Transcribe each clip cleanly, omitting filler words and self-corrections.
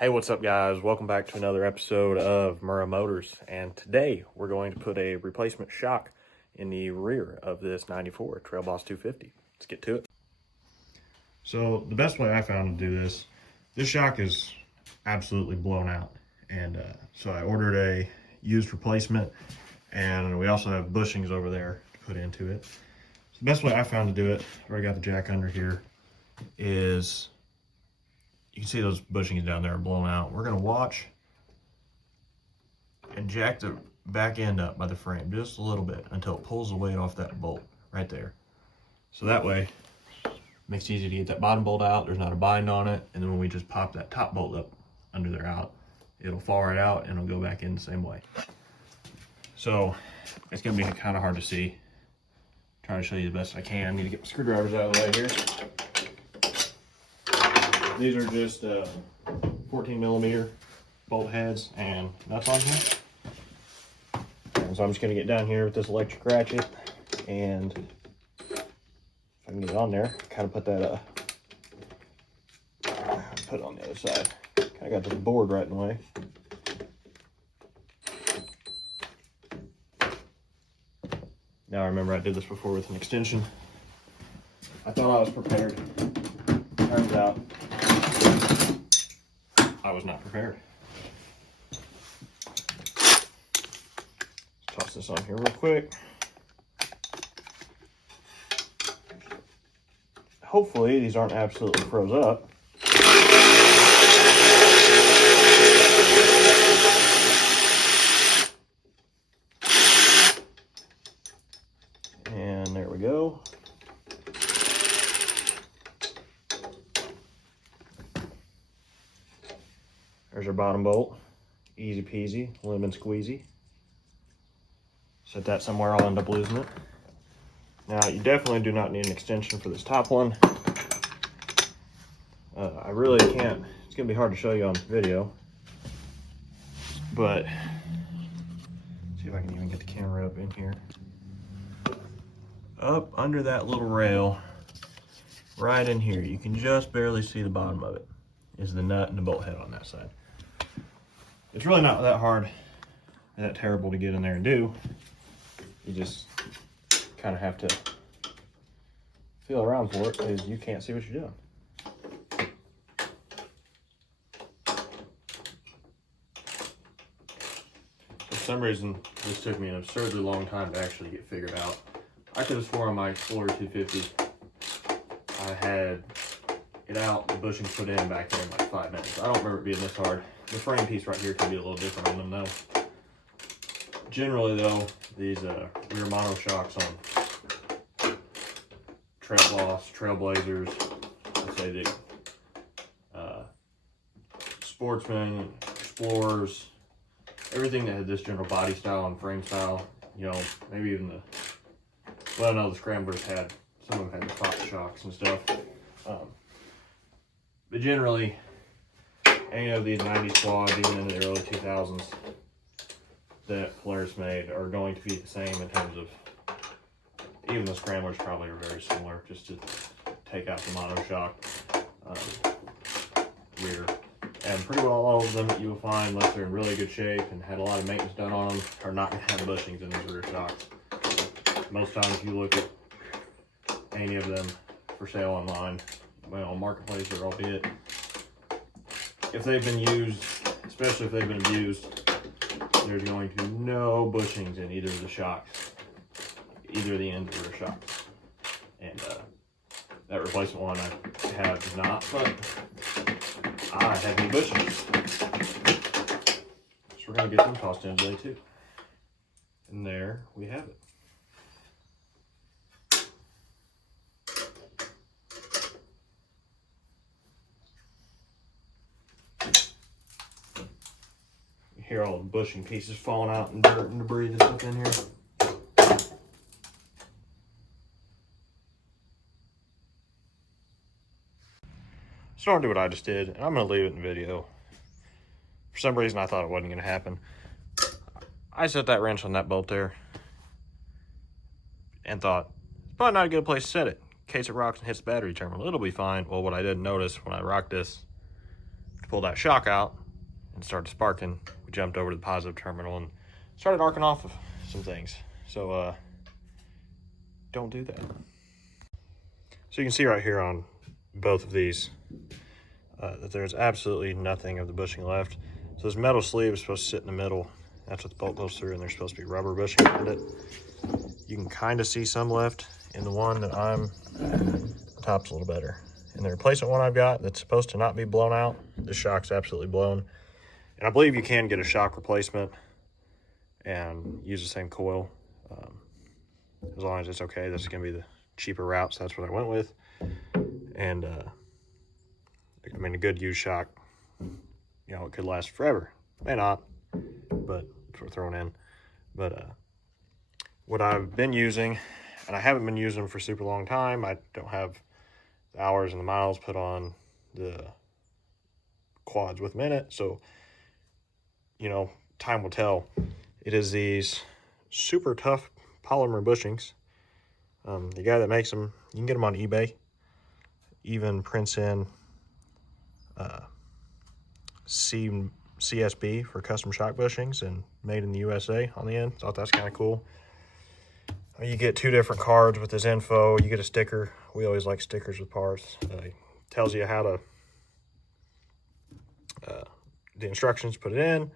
Hey, what's up guys? Welcome back to another episode of Murrah Motors, and today we're going to put a replacement shock in the rear of this 94 Trailboss 250. Let's get to it. So the best way I found to do this shock is absolutely blown out, and so I ordered a used replacement, and we also have bushings over there to put into it. So the best way I found to do it, where I got the jack under here, is you can see those bushings down there are blown out. We're gonna watch and jack the back end up by the frame just a little bit until it pulls the weight off that bolt right there. So that way, it makes it easy to get that bottom bolt out. There's not a bind on it. And then when we just pop that top bolt up under there out, it'll fall right out and it'll go back in the same way. So it's gonna be kind of hard to see. Trying to show you the best I can. I need to get my screwdrivers out of the way here. These are just 14 millimeter bolt heads and nuts on here. And so I'm just gonna get down here with this electric ratchet, and if I can get it on there, kind of put that put it on the other side. I got the board right in the way. Now I remember I did this before with an extension. I thought I was prepared. Turns out I was not prepared. Toss this on here real quick. Hopefully these aren't absolutely froze up. And there we go. There's our bottom bolt. Easy peasy, lemon squeezy. Set that somewhere, I'll end up losing it. Now, you definitely do not need an extension for this top one. I really can't, it's gonna be hard to show you on video, but see if I can even get the camera up in here. Up under that little rail, right in here, you can just barely see the bottom of it, is the nut and the bolt head on that side. It's really not that hard, that terrible to get in there and do. You just kind of have to feel around for it because you can't see what you're doing. For some reason, this took me an absurdly long time to actually get figured out. I could have sworn on my Xplorer 250, I had it out, the bushings put in back there in like 5 minutes. I don't remember it being this hard. The frame piece right here can be a little different on them though. Generally though, these rear monoshocks on Trailboss, Trailblazers, let's say the Sportsman, Explorers, everything that had this general body style and frame style, you know, maybe even the, well, no, the Scramblers had, some of them had the Fox shocks and stuff. But generally, any of these 90s quads, even in the early 2000s, that Polaris made are going to be the same in terms of, even the Scramblers probably are very similar, just to take out the monoshock rear. And pretty well all of them that you will find, unless they're in really good shape and had a lot of maintenance done on them, are not going to have bushings in these rear shocks. Most times if you look at any of them for sale online, well, on Marketplace or albeit, if they've been used, especially if they've been abused, there's going to be no bushings in either of the shocks, either of the ends of the shocks. And that replacement one I have does not, but I have new bushings. So we're going to get them tossed in today too. And there we have it. Hear all the bushing pieces falling out and dirt and debris that's up in here. So I'm gonna do what I just did, and I'm gonna leave it in the video. For some reason I thought it wasn't gonna happen. I set that wrench on that bolt there and thought, it's probably not a good place to set it. In case it rocks and hits the battery terminal, it'll be fine. Well, what I didn't notice when I rocked this, pull that shock out and started sparking, we jumped over to the positive terminal and started arcing off of some things. So don't do that. So you can see right here on both of these that there's absolutely nothing of the bushing left. So this metal sleeve is supposed to sit in the middle. That's what the bolt goes through, and there's supposed to be rubber bushing around it. You can kind of see some left in the one that the top's a little better. In the replacement one I've got that's supposed to not be blown out, the shock's absolutely blown. And I believe you can get a shock replacement and use the same coil. As long as it's okay, this is gonna be the cheaper route, so that's what I went with. And I mean, a good used shock, you know, it could last forever. May not, but it's worth throwing in. But what I've been using, and I haven't been using them for a super long time, I don't have the hours and the miles put on the quads with them in it, so, you know, time will tell. It is these super tough polymer bushings. The guy that makes them, you can get them on eBay, even prints in CSB for custom shock bushings and made in the USA on the end. Thought that's kind of cool. You get 2 different cards with this info. You get a sticker. We always like stickers with parts. It tells you how to the instructions, put it in,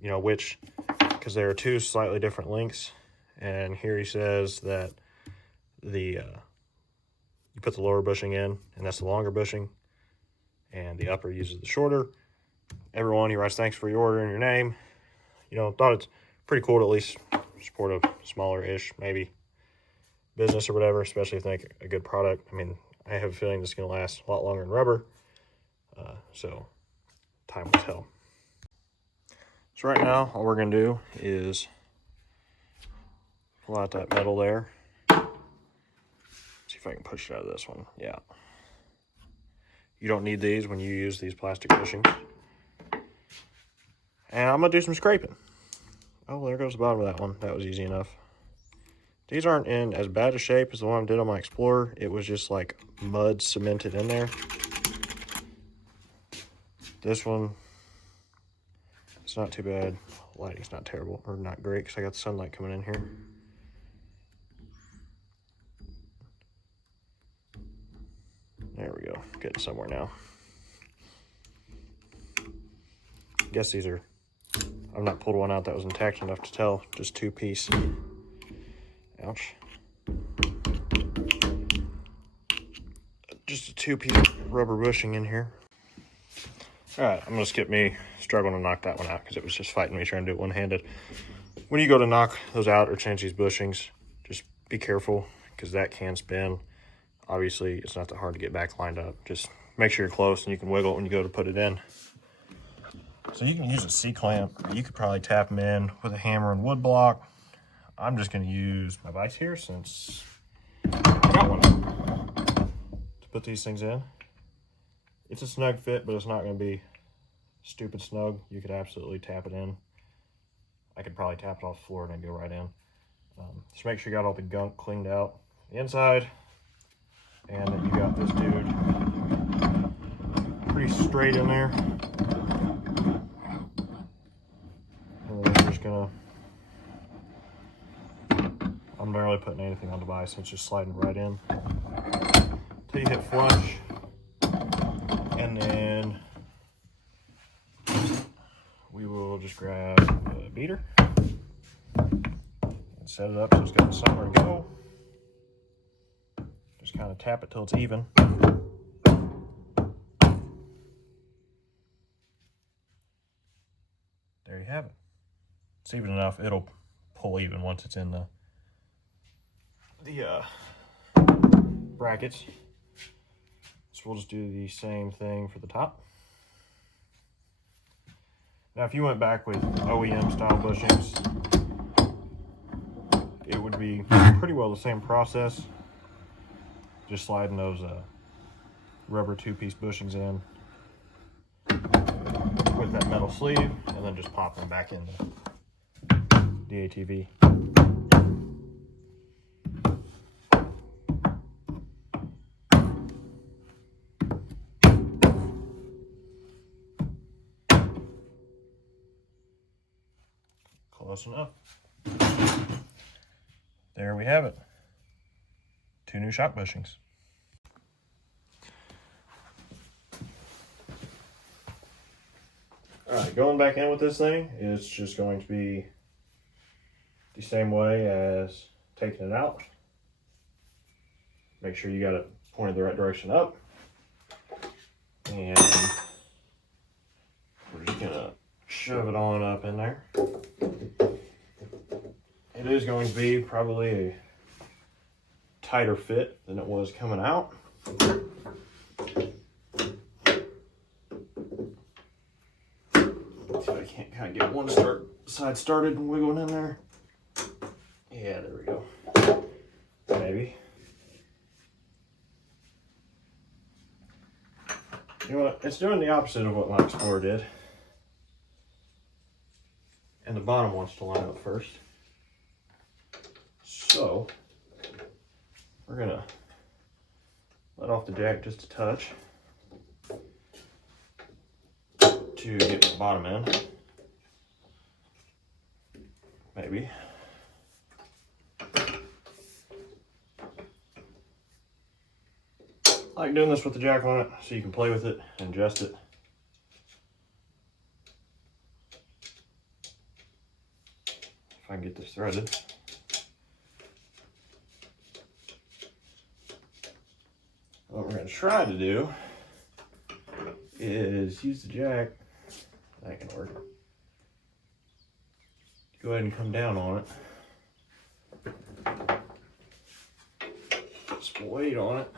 you know, which, because there are 2 slightly different lengths, and here he says that you put the lower bushing in, and that's the longer bushing, and the upper uses the shorter. Everyone, he writes thanks for your order and your name. You know, thought it's pretty cool to at least support a smaller-ish, maybe, business or whatever, especially if they make a good product. I mean, I have a feeling this is going to last a lot longer than rubber, so time will tell. So right now, all we're going to do is pull out that metal there. See if I can push it out of this one. Yeah. You don't need these when you use these plastic bushings. And I'm going to do some scraping. Oh, there goes the bottom of that one. That was easy enough. These aren't in as bad a shape as the one I did on my Xplorer. It was just like mud cemented in there. This one, it's not too bad. Lighting's not terrible, or not great, because I got the sunlight coming in here. There we go, getting somewhere now. I guess these are, I've not pulled one out that was intact enough to tell, just 2-piece. Ouch. Just a 2-piece rubber bushing in here. All right, I'm gonna skip me struggling to knock that one out because it was just fighting me trying to do it one-handed. When you go to knock those out or change these bushings, just be careful because that can spin. Obviously, it's not that hard to get back lined up. Just make sure you're close and you can wiggle it when you go to put it in. So you can use a C-clamp, or you could probably tap them in with a hammer and wood block. I'm just gonna use my vise here since I got one to put these things in. It's a snug fit, but it's not gonna be stupid snug. You could absolutely tap it in. I could probably tap it off the floor and then go right in. Just make sure you got all the gunk cleaned out the inside, and that you got this dude pretty straight in there. And then I'm just gonna, I'm not really putting anything on the vise, it's just sliding right in until you hit flush. And then we will just grab a beater and set it up so it's got somewhere to go. Just kind of tap it till it's even. There you have it. It's even enough, it'll pull even once it's in the brackets. So we'll just do the same thing for the top. Now, if you went back with OEM style bushings, it would be pretty well the same process. Just sliding those rubber 2-piece bushings in with that metal sleeve, and then just popping them back into the ATV. Close enough. There we have it. 2 new shock bushings. Alright, going back in with this thing, it's just going to be the same way as taking it out. Make sure you got it pointed the right direction up. And we're just gonna shove it on up in there. It is going to be probably a tighter fit than it was coming out. See if I can't kind of get one side started and wiggling in there. Yeah, there we go. Maybe. You know what? It's doing the opposite of what my Xplorer did. And the bottom wants to line up first. So, we're gonna let off the jack just a touch to get the bottom in. Maybe. I like doing this with the jack on it so you can play with it and adjust it. If I can get this threaded. What we're going to try to do is use the jack. That can work. Go ahead and come down on it. Just weight on it.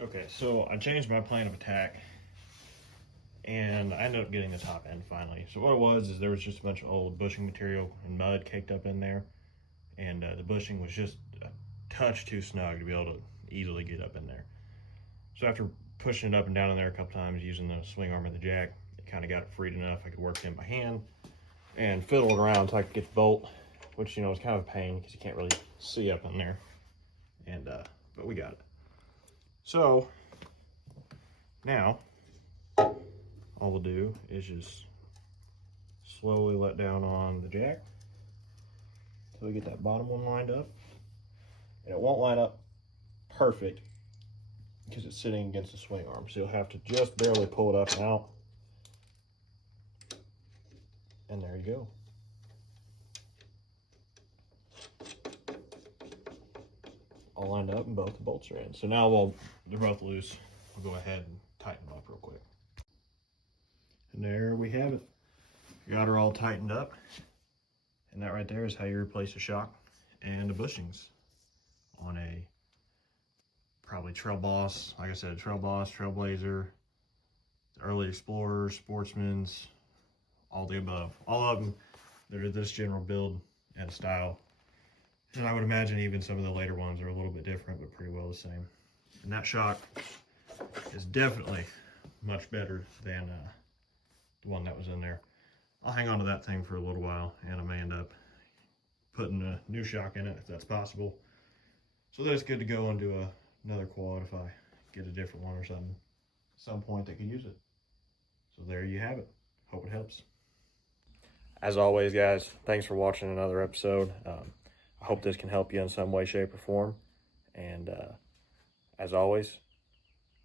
Okay, so I changed my plan of attack and I ended up getting the top end finally. So what it was is there was just a bunch of old bushing material and mud caked up in there, and the bushing was just a touch too snug to be able to easily get up in there. So after pushing it up and down in there a couple times using the swing arm of the jack, it kind of got it freed enough. I could work it in by hand and fiddle it around until I could get the bolt, which, you know, is kind of a pain because you can't really see up in there. And but we got it. So now all we'll do is just slowly let down on the jack until we get that bottom one lined up. And it won't line up perfect because it's sitting against the swing arm. So you'll have to just barely pull it up and out. And there you go. All lined up and both the bolts are in. So now while they're both loose, we'll go ahead and tighten them up real quick. And there we have it. Got her all tightened up. And that right there is how you replace a shock and the bushings on a probably Trailboss, like I said, Trailboss, Trailblazer, the early Explorers, Sportsmans, all the above. All of them, they're this general build and style. And I would imagine even some of the later ones are a little bit different, but pretty well the same. And that shock is definitely much better than the one that was in there. I'll hang on to that thing for a little while, and I may end up putting a new shock in it if that's possible, so that it's good to go into another quad if I get a different one or something at some point that could use it. So there you have it. Hope it helps. As always, guys, thanks for watching another episode. I hope this can help you in some way, shape, or form. And as always,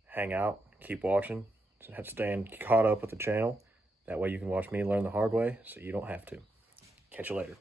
hang out, keep watching, staying caught up with the channel. That way you can watch me learn the hard way so you don't have to. Catch you later.